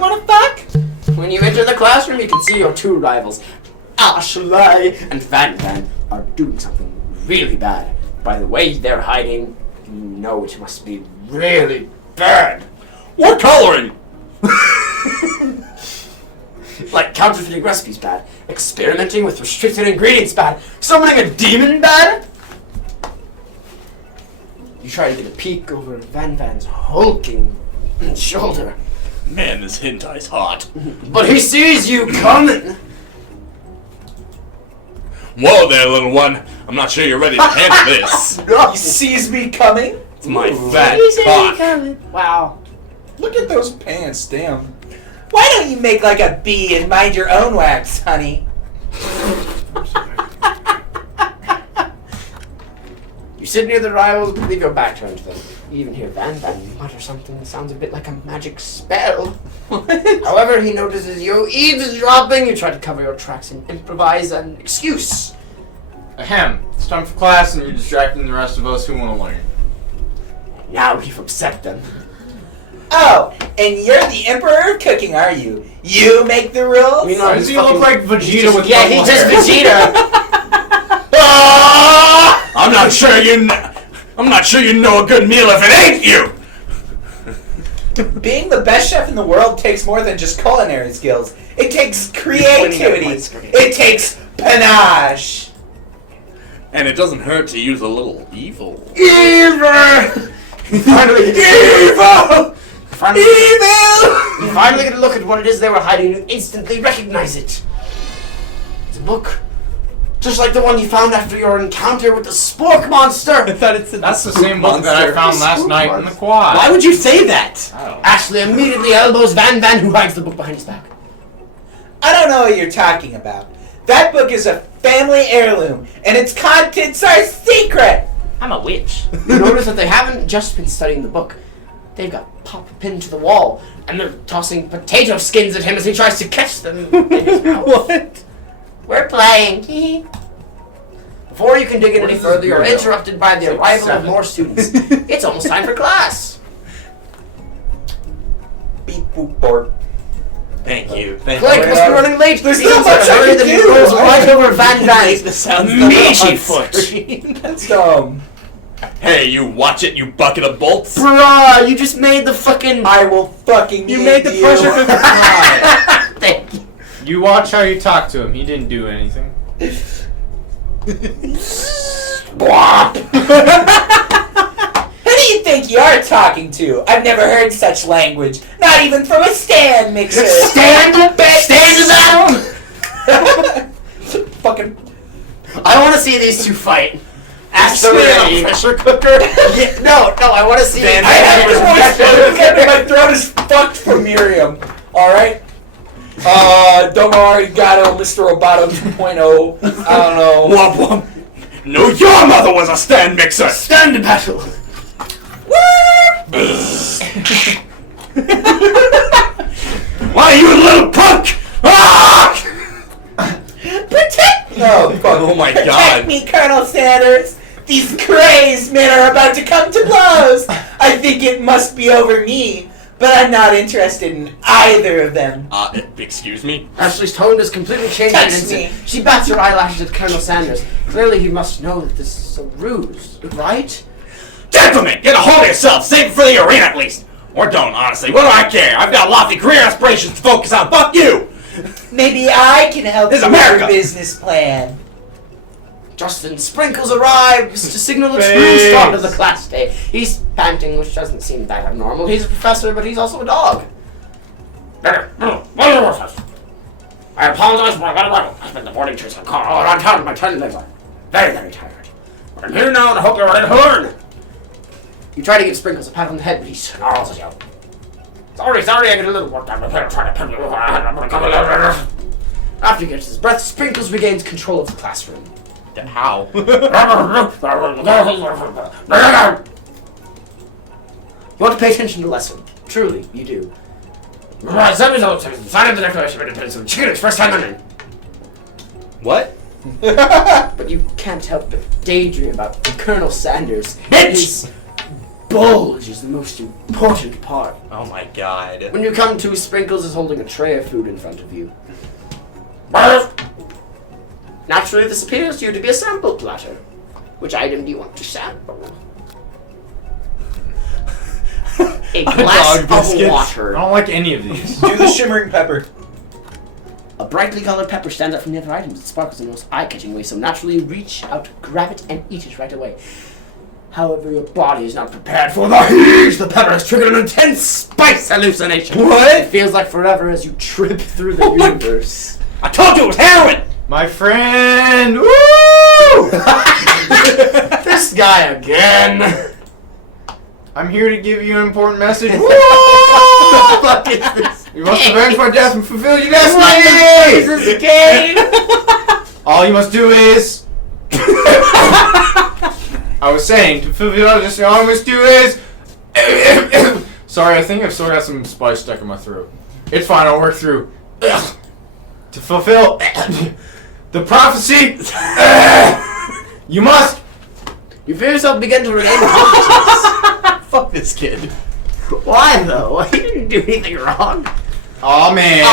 wanna fuck? When you enter the classroom, you can see your two rivals, Ashley and Van Van, are doing something really bad. By the way they're hiding, you know it must be really bad. We're coloring! Like counterfeiting recipes bad, experimenting with restricted ingredients bad, summoning a demon bad. You try to get a peek over Van Van's hulking shoulder. Man, this hentai's hot. But he sees you coming. Whoa there, little one. I'm not sure you're ready to handle this. He sees me coming? It's my fat cock. Wow. Look at those pants, damn. Why don't you make like a bee and mind your own wax, honey? You sit near the rivals, but leave your back turned to them. You even hear Van Van mutter something that sounds a bit like a magic spell. However, he notices you eavesdropping. You try to cover your tracks and improvise an excuse. Ahem. It's time for class and you're distracting the rest of us who want to learn. Now you've upset them. Oh, and you're the emperor of cooking, are you? You make the rules? You know, Why does he look like Vegeta with yeah, he's just Vegeta. I'm not sure you know a good meal if it ain't you! Being the best chef in the world takes more than just culinary skills. It takes creativity. It takes panache. And it doesn't hurt to use a little evil. Evil! Finally, Evil! You finally get a look at what it is they were hiding and you instantly recognize it. It's a book. Just like the one you found after your encounter with the spork monster. I thought it said That's the same book that I found last night in the quad. Why would you say that? I don't know. Ashley immediately elbows Van Van, who hides the book behind his back. I don't know what you're talking about. That book is a family heirloom, and its contents are secret. I'm a witch. You notice that they haven't just been studying the book. They've got Pop pinned to the wall, and they're tossing potato skins at him as he tries to catch them in his mouth. What? We're playing. Before you can dig in any further, you're interrupted by the arrival of more students. It's almost time for class. Beep boop bork. Thank you. Blake must be running late. There's He not gets much a I hurry can that he do. rolls right over Van Van's meaty foot. foot. That's dumb. Hey, you watch it, you bucket of bolts. Bruh, you just made the fucking... I will fucking You made the pressure cooker cry. Thank you. You watch how you talk to him. He didn't do anything. Who do you think you're talking to? I've never heard such language. Not even from a stand mixer. Stand down! Fucking. I want to see these two fight. Ashley and a pressure cooker? Yeah, no, I want to see I have to my throat is fucked from Miriam. Alright? Don't worry, got it, Mr. Roboto 2.0. I don't know. Womp womp. No, your mother was a stand mixer. Stand to battle. Why, you little punk! Ah! Protect me! Oh, fuck. Oh my Protect God. me, Colonel Sanders! These crazed men are about to come to blows! I think it must be over me, but I'm not interested in either of them. Excuse me? Ashley's tone has completely changed in an Touch instant. me. She bats her eyelashes at Colonel Sanders. Clearly he must know that this is a ruse, right? Gentlemen, get a hold of yourself. Save it for the arena at least. Or don't, honestly. What do I care? I've got lofty career aspirations to focus on. Fuck you! Maybe I can help This you is with America. your business plan. Justin Sprinkles arrives to signal the true start of the class day. He's panting, which doesn't seem that abnormal. He's a professor, but he's also a dog. I apologize for my arrival. I spent the morning chasing a car all around town with my tiny legs. I'm very, very tired. But I'm here now and I hope you're ready to learn. You try to give Sprinkles a pat on the head, but he snarls at you. Sorry, I get a little worked up. I'm trying to pin you. I'm gonna come a little later. After he gets his breath, Sprinkles regains control of the classroom. How? You want to pay attention to the lesson. Truly, you do. Right, some results. Sign of the declaration of independence. Chicken first time learning. What? But you can't help but daydream about Colonel Sanders. Bitch! bulge is the most important part. Oh my god. When you come to, Sprinkles is holding a tray of food in front of you. Naturally, this appears to you to be a sample platter. Which item do you want to sample? A glass dog of biscuits. I water. don't like any of these. Do the shimmering pepper. A brightly colored pepper stands out from the other items. It sparkles in the most eye-catching way, so naturally you reach out, grab it, and eat it right away. However, your body is not prepared for the heat. The pepper has triggered an intense spice hallucination. What? It feels like forever as you trip through the universe. I told you it was heroin! My friend! Woo! This guy again. I'm here to give you an important message. Woo! What the fuck is this? You must avenge my death and fulfill your What destiny! is this game? All you must do is... I was saying, to fulfill your destiny, all you must do is... Sorry, I think I've still got some spice stuck in my throat. It's fine, I'll work through. To fulfill the prophecy, you must... You feel yourself begin to regain consciousness. Fuck this kid. Why though? He didn't do anything wrong. Aw, man.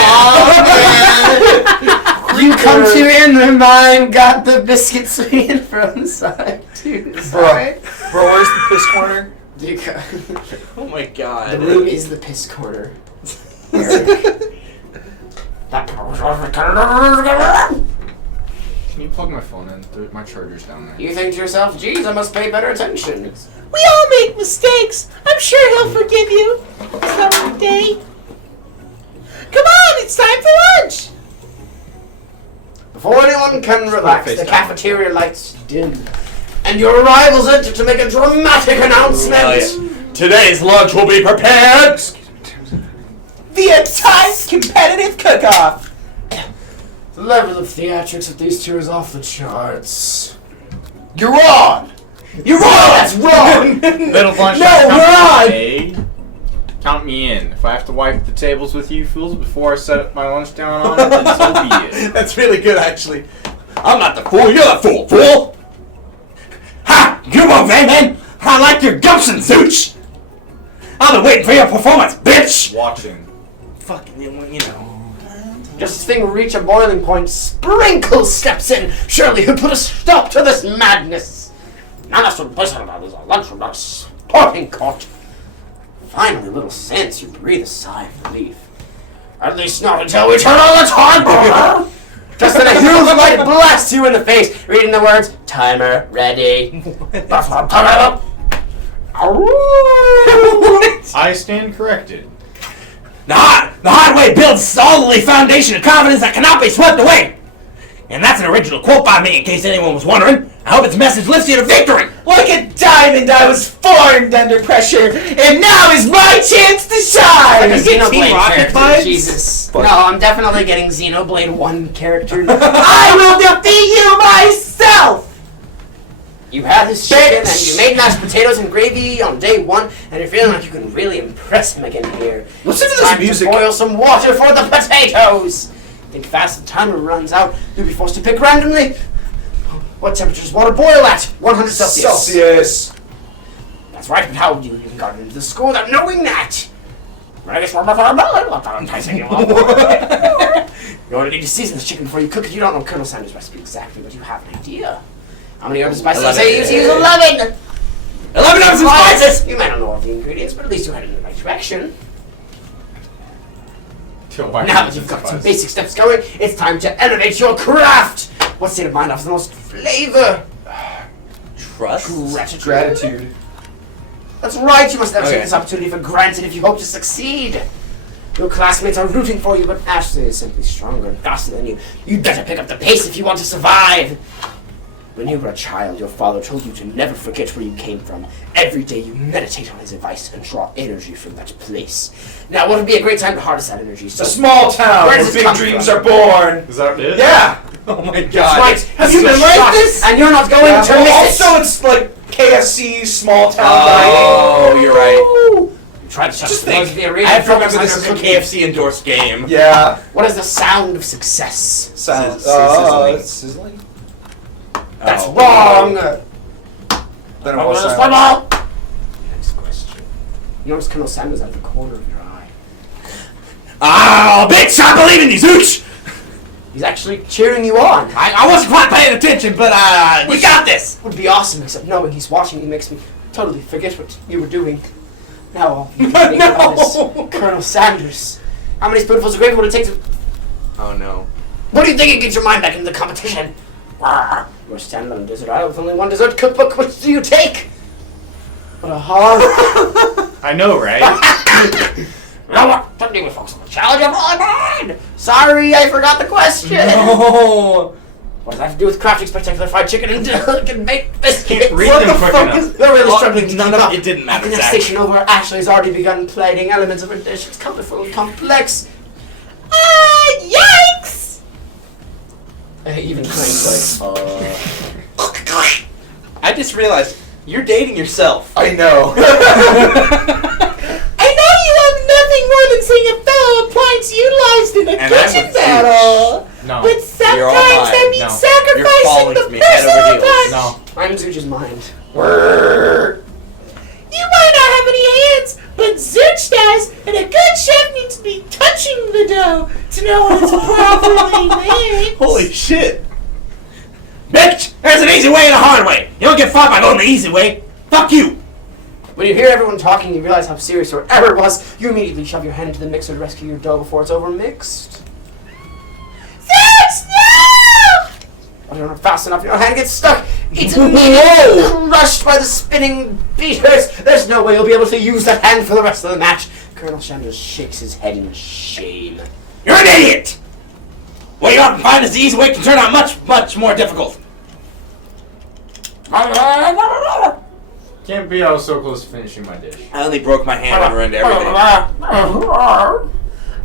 You come to your inner mind, got the biscuit swinging from the side to the side. Bro, where's the piss corner? Oh my The god. room is the piss corner. Erich. Can you plug my phone in? My charger's down there. You think to yourself, geez, I must pay better attention. We all make mistakes. I'm sure he'll forgive you. Someday. Come on, it's time for lunch. Before anyone can relax, the FaceTime. cafeteria lights dim, and your arrivals enter to make a dramatic announcement. Oh, yeah. Today's lunch will be prepared. The Times competitive cook-off. The level of theatrics of these two is off the charts. You're wrong. You're wrong. That's wrong. Little lunch. No, we're on. Hey, count me in. If I have to wipe the tables with you fools before I set my lunch down on it, then so be it. That's really good, actually. I'm not the fool. You're the fool. Ha! You won't, man. I like your gumption, Zooch. I've been waiting for your performance, bitch. Watching. Fucking, you know. Just as things reach a boiling point, Sprinkles steps in. Surely he'll put a stop to this madness. None of us would listen about this lunchroom, not a sporting court. Finally, a little sense, you breathe a sigh of relief. At least not until we turn on the timer. Just then a huge light blasts you in the face, reading the words, timer ready. That's what I'm talking about. I stand corrected. The hard way builds a solidly foundation of confidence that cannot be swept away. And that's an original quote by me, in case anyone was wondering. I hope its message lifts you to victory. Like a diamond, I was formed under pressure, and now is my chance to shine. Like a Xenoblade character, vibes? Jesus. No, I'm definitely getting Xenoblade 1 character. I will defeat you myself. You had his chicken and you made mashed potatoes and gravy on day 1, and you're feeling like you can really impress him again here. Listen to It's this time music. to boil some water for the potatoes. Think fast, the timer runs out. You'll be forced to pick randomly. What temperature does water boil at? 100 Celsius. That's right, but how have you even gotten into the school without knowing that? I guess we're not enticing you all. You're going to need to season this chicken before you cook it. You don't know Colonel Sanders' recipe exactly, but you have an idea. How many herbs and spices? I say you use 11! 11 herbs and spices. You might not know all the ingredients, but at least you're heading in the right direction. Now that you've got some basic steps going, it's time to elevate your craft! What state of mind offers the most flavor? Trust. Gratitude. That's right, you must never Okay. take this opportunity for granted if you hope to succeed. Your classmates are rooting for you, but Ashley is simply stronger and faster than you. You'd better pick up the pace if you want to survive. When you were a child, your father told you to never forget where you came from. Every day you meditate on his advice and draw energy from that place. Now, what would be a great time to harness that energy? It's a small town Where where does it big come dreams from? are born. Is that it? Yeah. Oh my god. That's right. Have This you is your memorized shot, this? And you're not going Yeah, to well, miss also, it. it's like KFC small town Oh, dining. you're right. Try to shut Just the noise think. of the arena. I have to Focus remember on this your is a cooking. KFC endorsed game. Yeah. What is the sound of success? Sounds Sizzling. sizzling. That's Oh. wrong. Then it I'm was gonna silent. spin out. Next question. You notice Colonel Sanders out of the corner of your eye. Ah, bitch! I believe in you, Zooch! He's actually cheering you on. I wasn't quite paying attention, but we got this! Would be awesome, except knowing he's watching you makes me totally forget what you were doing. Now all you can think about is Colonel Sanders. How many spoonfuls of gravy would it take to... Oh no. What do you think it gets your mind back into the competition? You're standing on a desert island with only one dessert cookbook. What do you take? What a horror. I know, right? No, don't do it, folks. I'm a challenge of my mind. Sorry, I forgot the question. No. What does that have to do with crafting spectacular fried chicken and delicate baked biscuits? Read What them the quick fuck enough. is... They're really struggling to None keep of up. it didn't matter, In the Zach. station over, Ashley's already begun plating elements of her dish. It's colorful and complex. Yikes! Even Frank's like, I just realized you're dating yourself. I know. I know you love nothing more than seeing a fellow appliance utilized in a And I'm kitchen with battle. No. But sometimes You're all mine. that means No. sacrificing You're falling the for me head over personal heels. touch. No. I'm Zuch's mind. You might not have any hands, but Zooch does, and a good chef needs to be touching the dough to know when it's properly made. Holy shit. Bitch, there's an easy way and a hard way. You don't get fought by going the easy way. Fuck you. When you hear everyone talking, you realize how serious your error was. You immediately shove your hand into the mixer to rescue your dough before it's overmixed. Zooch, no! But you're not fast enough, your hand gets stuck. It's immediately crushed by the spinning beaters. There's no way you'll be able to use that hand for the rest of the match. Colonel Sanders shakes his head in shame. You're an idiot! What you often find is the easy way can turn out much, much more difficult. Can't be I was so close to finishing my dish. I only broke my hand and ruined everything.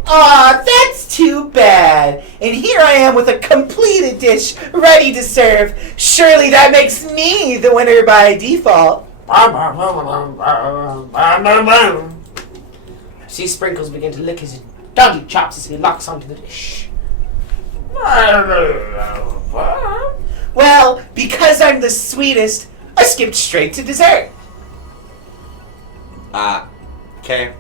Aw, that's too bad. And here I am with a completed dish ready to serve. Surely that makes me the winner by default. See Sprinkles begin to lick his doggy chops as he locks onto the dish. Well, because I'm the sweetest, I skipped straight to dessert. Okay.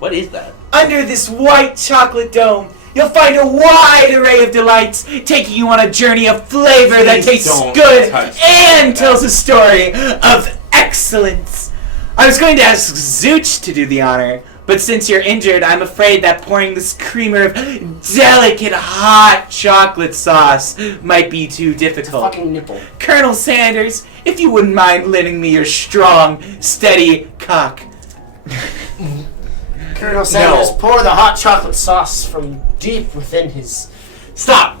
What is that? Under this white chocolate dome, you'll find a wide array of delights, taking you on a journey of flavor that Please tastes don't good touch and that. tells a story of excellence. I was going to ask Zooch to do the honor, but since you're injured, I'm afraid that pouring this creamer of delicate hot chocolate sauce might be too difficult. Fucking nipple. Colonel Sanders, if you wouldn't mind lending me your strong, steady cock. Colonel Sanders, pour the hot chocolate sauce from deep within his... Stop!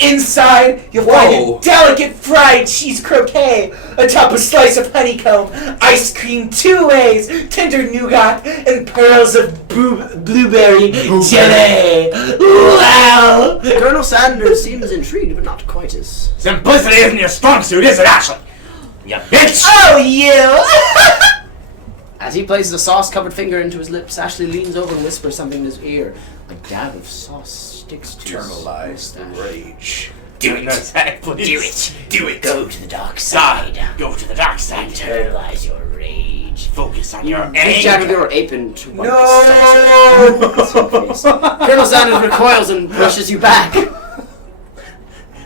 Inside, you'll Whoa. find a delicate fried cheese croquet, atop a slice of honeycomb, ice cream 2 ways, tender nougat, and pearls of blueberry jelly. Wow! Colonel Sanders seems intrigued, but not quite as... Simplicity isn't your strong suit, is it, Ashley? You bitch! Oh, you! As he places a sauce-covered finger into his lips, Ashley leans over and whispers something in his ear. A dab of sauce sticks to Internalize the rage. Do it, Zach, please. Do it. Do it. Go to the dark side. Go to the dark side. Internalize your rage. Focus on your Reach out with anger. your apron to wipe No! the sauce off your face. Colonel Sanders recoils and pushes you back.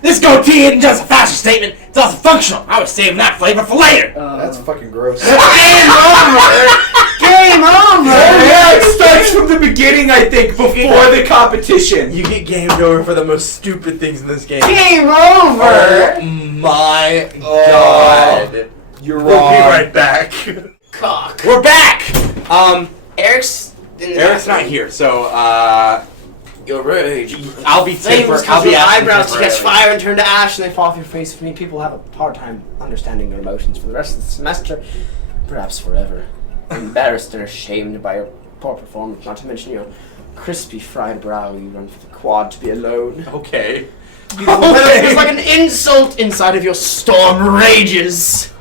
This goatee isn't just a fashion statement, it's also functional. I was saving that flavor for later. That's fucking gross. Game over! Game over! Yeah, it starts from the beginning, I think, before the competition. You get gamed over for the most stupid things in this game. Game over! My God. You're We'll wrong. be right back. Cock. We're back! Eric's Eric's not here, so, Your rage. I'll be Flames temper. cause I'll be your asking eyebrows to catch temporarily. fire and turn to ash, and they fall off your face. For me, people have a hard time understanding your emotions for the rest of the semester, perhaps forever. Embarrassed and ashamed by your poor performance, not to mention your crispy fried brow. You run for the quad to be alone. Okay. It's like an insult inside of your storm rages.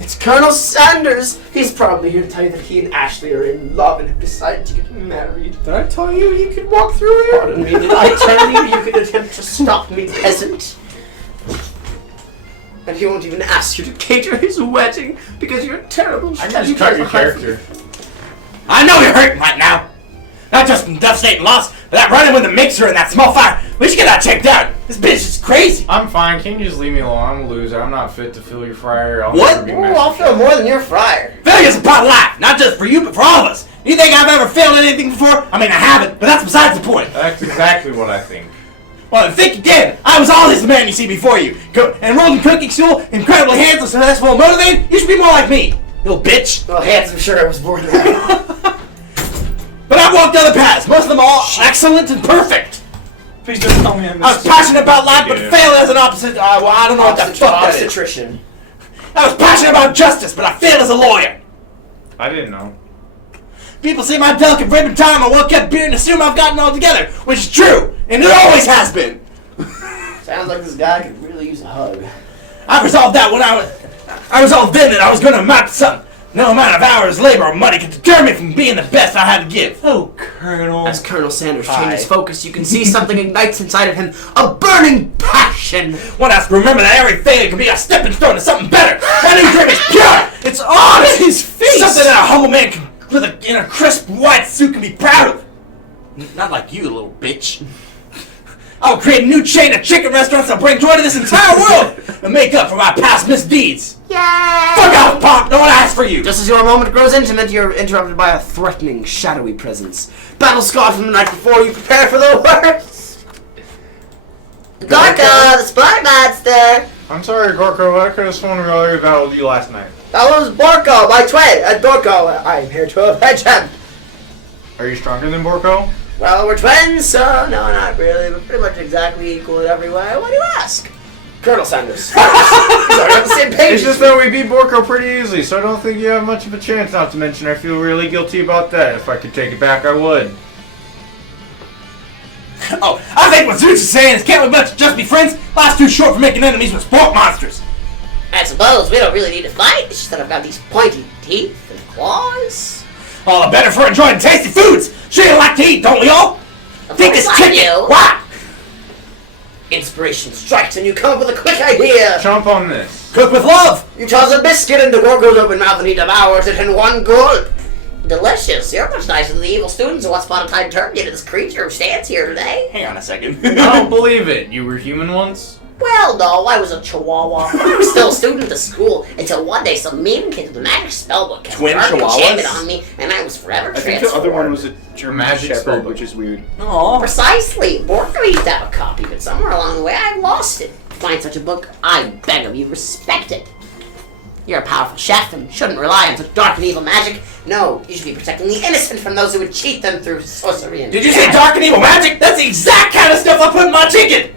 It's Colonel Sanders. He's probably here to tell you that he and Ashley are in love and have decided to get married. Did I tell you you could walk through here? Pardon me, did I tell you you could attempt to stop me, peasant? And he won't even ask you to cater his wedding because you're a terrible I can just cut your character. I know you're hurting right now. Not just from devastating loss, but that running with the mixer and that small fire. We should get that checked out. This bitch is crazy. I'm fine. Can you just leave me alone? I'm a loser. I'm not fit to fill your fryer. I'll What? never be Ooh, master I'll chef. fill more than your fryer. Failure's a part of life, not just for you, but for all of us. You think I've ever failed at anything before? I mean, I haven't, but that's besides the point. That's exactly what I think. Well, then think again. I was always the man you see before you. Enrolled in cooking school, incredibly handsome, successful, and motivated. You should be more like me, little bitch. Well, handsome, sure, I was born there. But I've walked other paths, most of them all excellent and perfect. Please don't tell me I missed I was passionate about life, but failed as an opposite. Well, I don't know what the fuck that is. Obstetrician. I was passionate about justice, but I failed as a lawyer. I didn't know. People see my delicate ribbon tie and my well-kept beard and assume I've gotten it all together, which is true, and it always has been. Sounds like this guy could really use a hug. I resolved that when I resolved then that I was going to amount to something. No amount of hours, labor, or money could deter me from being the best I had to give. Oh, Colonel. As Colonel Sanders Hi. changes focus, you can see something ignites inside of him, a burning passion. One has to remember that every failure can be a stepping stone to something better. My new dream is pure. It's honest. His face. Something that a humble man in a crisp white suit can be proud of. Not like you, little bitch. I'll create a new chain of chicken restaurants that'll bring joy to this entire world and make up for my past misdeeds. Yay! Fuck off, Pop! No one asked for you! Just as your moment grows intimate, you're interrupted by a threatening, shadowy presence. Battle scarred from the night before, you prepare for the worst. Gorko, the sport monster. I'm sorry, Gorko. I could have sworn we already battled you last night. That was Borko, my twin. Gorko, I am here to avenge him. Are you stronger than Borko? Well, we're twins, so no, not really, but pretty much exactly equal in every way. Why do you ask? Colonel Sanders. Sorry, on the same page. It's just that we beat Borko pretty easily, so I don't think you have much of a chance. Not to mention, I feel really guilty about that. If I could take it back, I would. Oh, I think what Zeus is saying is can't we just be friends? Life's too short for making enemies with sport monsters. I suppose we don't really need to fight. It's just that I've got these pointy teeth and claws. All the better for enjoying tasty foods. Sure you like to eat, don't we all? Of Think course this I chicken. do. Why? Inspiration strikes and you come up with a quick idea. Chomp on this. Cook with love. You toss a biscuit into Gorgo's open mouth and he devours it in one gulp. Delicious. You're much nicer than the evil students who once upon a time turned you into this creature who stands here today. Hang on a second. I don't believe it. You were human once? Well, no, I was a chihuahua. I was still a student at school until one day some mean kid with a magic spellbook cast Twin an chihuahuas? enchantment on me, and I was forever I think transformed. the other one was a German Magic Shepherd, spellbook. which is weird. Aw. Precisely. Borko used to have a copy, but somewhere along the way I lost it. To find such a book, I beg of you, respect it. You're a powerful chef and shouldn't rely on such dark and evil magic. No, you should be protecting the innocent from those who would cheat them through sorcery and Did you say dark and evil magic? That's the exact kind of stuff I put in my chicken.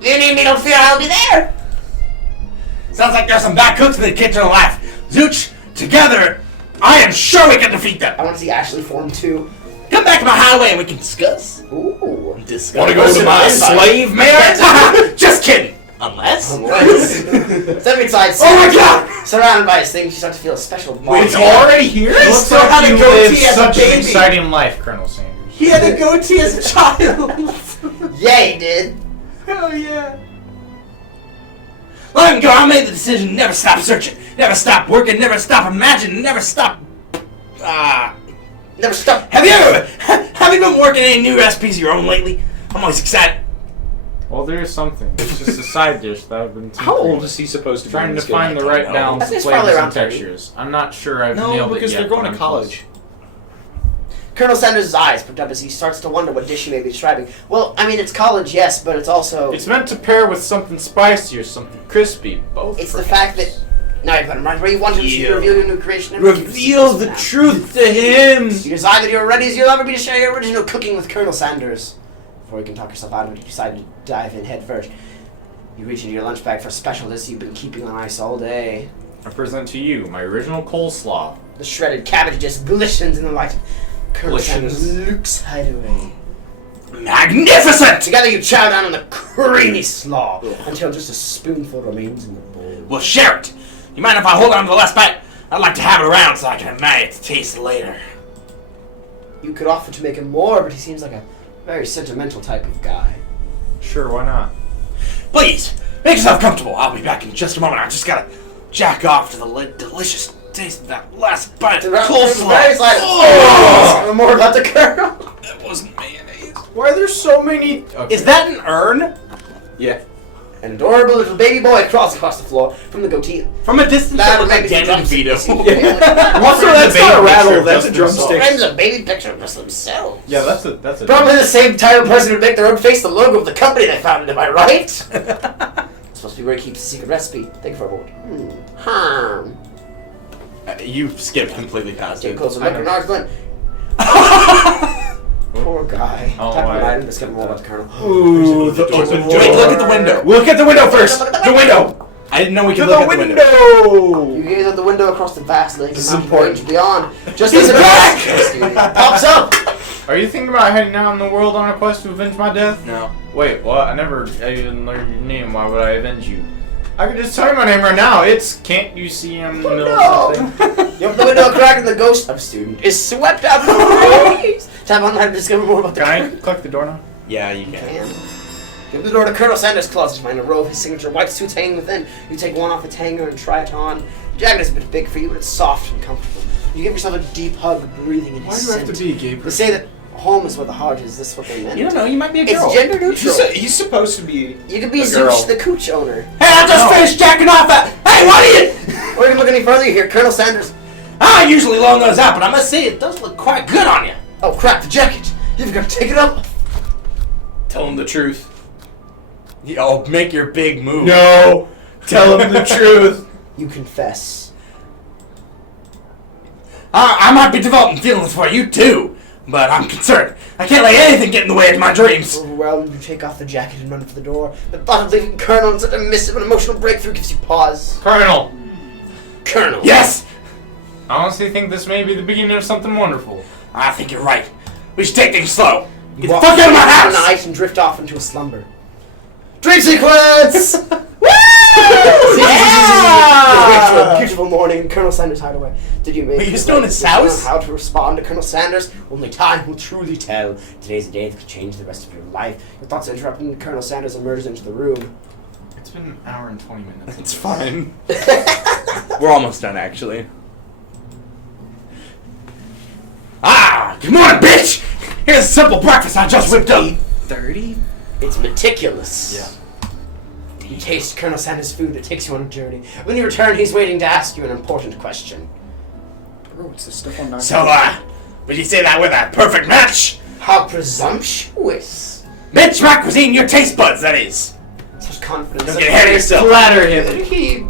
You need me, don't fear, I'll be there. Sounds like there's some bad cooks in the kitchen of life. Zooch, together, I am sure we can defeat I them. want to see Ashley form 2. Come back to my hideaway and we can discuss. Ooh. Discuss. Wanna go to my slave man? Just kidding. Unless. Step inside. Oh my God! Surrounded by his things, you start to feel a special bond. It's already here? Looks still like had a you goatee live as a such an baby. exciting life, Colonel Sanders. He had a goatee as a child. Yeah, he did. Hell yeah. Let him go. I made the decision to never stop searching, never stop working, never stop imagining, never stop. Never stop. Have you been working any new recipes of your own lately? I'm always excited. Well, there is something. It's just a side dish that I've been How old is he supposed to be? trying in to this game? find the right know. balance I of think it's probably flavors around and 30. textures. I'm not sure I've No, nailed because it yet. they're going but to I'm college. Colonel Sanders' eyes perked up as he starts to wonder what dish he may be describing. Well, I mean, it's college, yes, but it's also... close. It's meant to pair with something spicy or something crispy. Both. It's the perhaps. fact that... Now you put him right where you want him to Yeah. reveal your new creation. and Reveal the now. truth to him. You decide that you're ready as you'll ever be to share your original cooking with Colonel Sanders. Before you can talk yourself out of it, you decide to dive in head first. You reach into your lunch bag for a special dish you've been keeping on ice all day. I present to you my original coleslaw. The shredded cabbage just glistens in the light of Colonel Glistens. Sanders' Luke's hideaway. Magnificent. Together you chow down on the creamy slaw until just a spoonful remains in the bowl. We'll share it. You mind if I hold on to the last bite? I'd like to have it around so I can admire its taste later. You could offer to make him more, but he seems like a very sentimental type of guy. Sure, why not? Please, Make yourself comfortable. I'll be back in just a moment. I just gotta jack off to the delicious taste of that last bite of coleslaw. Oh! More about the Colonel. That wasn't mayonnaise. Why are there so many? Okay. Is that an urn? Yeah. An adorable little baby boy crawls across the floor from the goatee. From a distance, That that would looks make like it Dan and drumstick. Vito. Also, that's not a rattle. That's a drumstick. Frames a baby picture of us themselves. Yeah, that's a. Probably the same type of person who'd make their own face the logo of the company they founded, am I right? It's supposed to be where he keeps the secret recipe. Think for a moment. You skipped completely past Get it. closer, look at Bernard's Glen. Poor guy. Oh, Type of I- item, discover more about the Colonel. Ooh, the open door. Wait, look at the window. Look at the window first. The window. I didn't know we To could the look at the window. window. You gaze out the window across the vast lake and This is mountain important. range beyond. Just He's as back! pops up. Are you thinking about heading out in the world on a quest to avenge my death? No. Wait, what? I didn't learn your name. Why would I avenge you? I could just tell you my name right now. It's Can't You See I'm in the middle of something? You open the window, crack, and the ghost of a student is swept out the breeze. Tap online to discover more about the Can I Colonel. click the door now? Yeah, you can. Can. You open the door to Colonel Sanders' closet to find a row of his signature white suits hanging within. You take one off its hanger and try it on. The jacket is a bit big for you, but it's soft and comfortable. You give yourself a deep hug, breathing in his scent. be a gay They say that home is where the heart is. This is what they meant. You don't know, you might be a girl. It's gender neutral. He's supposed to be. You could be a girl. Zooch, the cooch owner. Hey, I just finished jacking off at. Hey, what are you? Or you can look any further, you hear Colonel Sanders. I usually loan those out, but I must say it does look quite good on you. Oh crap, the jacket! You've got to take it up! Tell him the truth. I'll make your big move. No. Tell him the truth. You confess. I might be developing feelings for you too, but I'm concerned. I can't let anything get in the way of my dreams. Overwhelmed, you take off the jacket and run for the door. The thought of leaving Colonel in such a missive and emotional breakthrough gives you pause. Colonel! Colonel! Yes, I honestly think this may be the beginning of something wonderful. I think you're right. We should take things slow. Get the Walk fuck out of my on house! the ice and drift off into a slumber. Dream sequence! Woo! Yeah! To a beautiful morning in Colonel Sanders' hideaway. Did you make Wait, you're the still in right his decision house? on how to respond to Colonel Sanders? Only time will truly tell. Today's a day that could change the rest of your life. Your thoughts interrupted and Colonel Sanders emerged into the room. It's been an hour and 20 minutes. It's fine. We're almost done, actually. Good morning, bitch! Here's a simple breakfast I just whipped up. 30. It's meticulous. You taste Colonel Sanders' food that takes you on a journey. When you return, he's waiting to ask you an important question. Bro, it's the stuff on. So, would you say that we're that perfect match? How presumptuous. Bitch, my cuisine, your taste buds, that is. Such confidence. Don't such get ahead of yourself. Flatter him. He,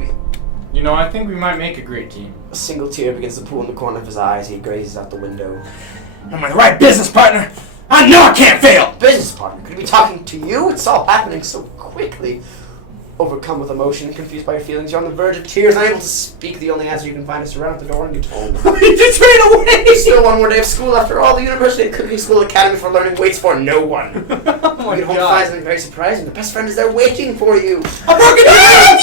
You know, I think we might make a great team. a single tear begins to pool in the corner of his eye as he gazes out the window. I'm with the right business partner. I know I can't fail. Business partner, could he be talking to you? It's all happening so quickly. Overcome with emotion, confused by your feelings, you're on the verge of tears, unable to speak. The only answer you can find is to run out the door and get home. You just ran away. Still one more day of school after all. The University Cooking School Academy for Learning waits for no one. You get home to find something very surprising. The best friend is there waiting for you. A broken hand.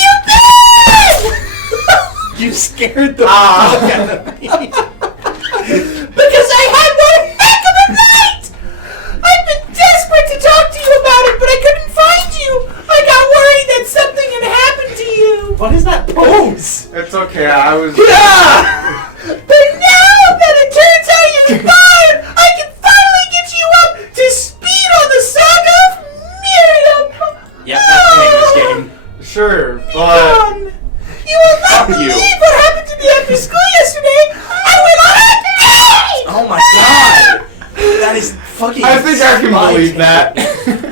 You scared the fuck out of me. Because I had one heck of a night! I've been desperate to talk to you about it, but I couldn't find you! I got worried that something had happened to you! What is that pose? It's okay, I was... Yeah. But now that it turns out you're fine, I can finally get you up to speed on the saga of Miriam! Yep, that's the name of this game. Sure, but... You will not Fuck you. believe what happened to me after school yesterday! I went on a date! Oh my god. That is fucking. I think I can believe that.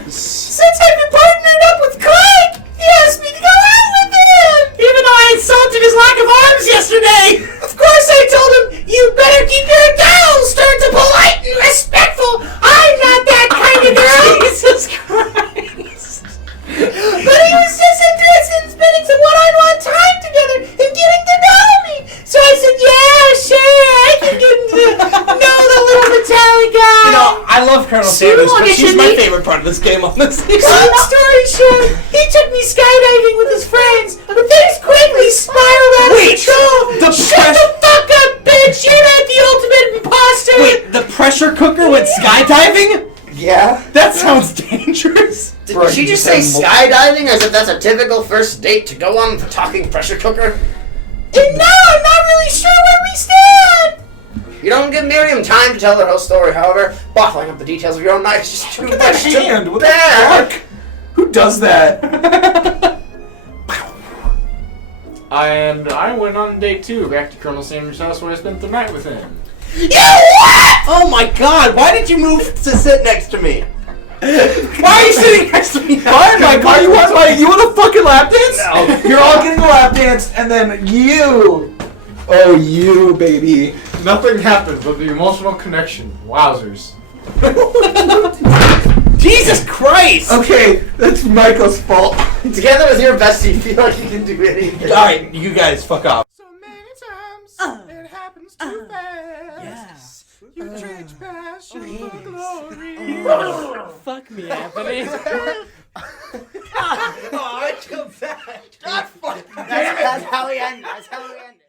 Since I've been partnered up with Craig, he asked me to go out with him! Even though I insulted his lack of arms yesterday. Of course I told him, you better keep your dials turned to polite and respectful! I'm not that kind of girl! Jesus Christ. But he was just interested in spending some one-on-one time together and getting to know me! So I said, yeah, sure, I can get to know the little Vitaly guy! You know, I love Colonel See, Sanders, look, but it she's should my be- favorite part of this game, honestly. Long story short, he took me skydiving with his friends, but things quickly spiraled out of Wait, control! Shut the fuck up, bitch! You're not the ultimate imposter! Wait, the pressure cooker went skydiving? Yeah? That sounds dangerous. Did Bro, she you just just say had skydiving as if that's a typical first date to go on with a talking pressure cooker? No, I'm not really sure where we stand. You don't give Miriam time to tell her whole story, however. Bottling up the details of your own night is just too Look at that much hand. to What the bear. fuck? Who does that? And I went on date 2 back to Colonel Sanders' house where I spent the night with him. You what? Oh my god, why did you move to sit next to me? Why are you sitting next to me? Fine, Michael. You want a fucking lap dance? No. You're all getting a lap dance, and then you. Oh, you, baby. Nothing happened but the emotional connection. Wowzers. Jesus Christ! Okay, that's Michael's fault. Together with your bestie, you feel like you can do anything. Alright, you guys fuck off. So many times it happens too fast. You change passion for glory. Fuck me, Anthony. Oh, I feel bad. God fucking damn it. That's how we end. That's how we end.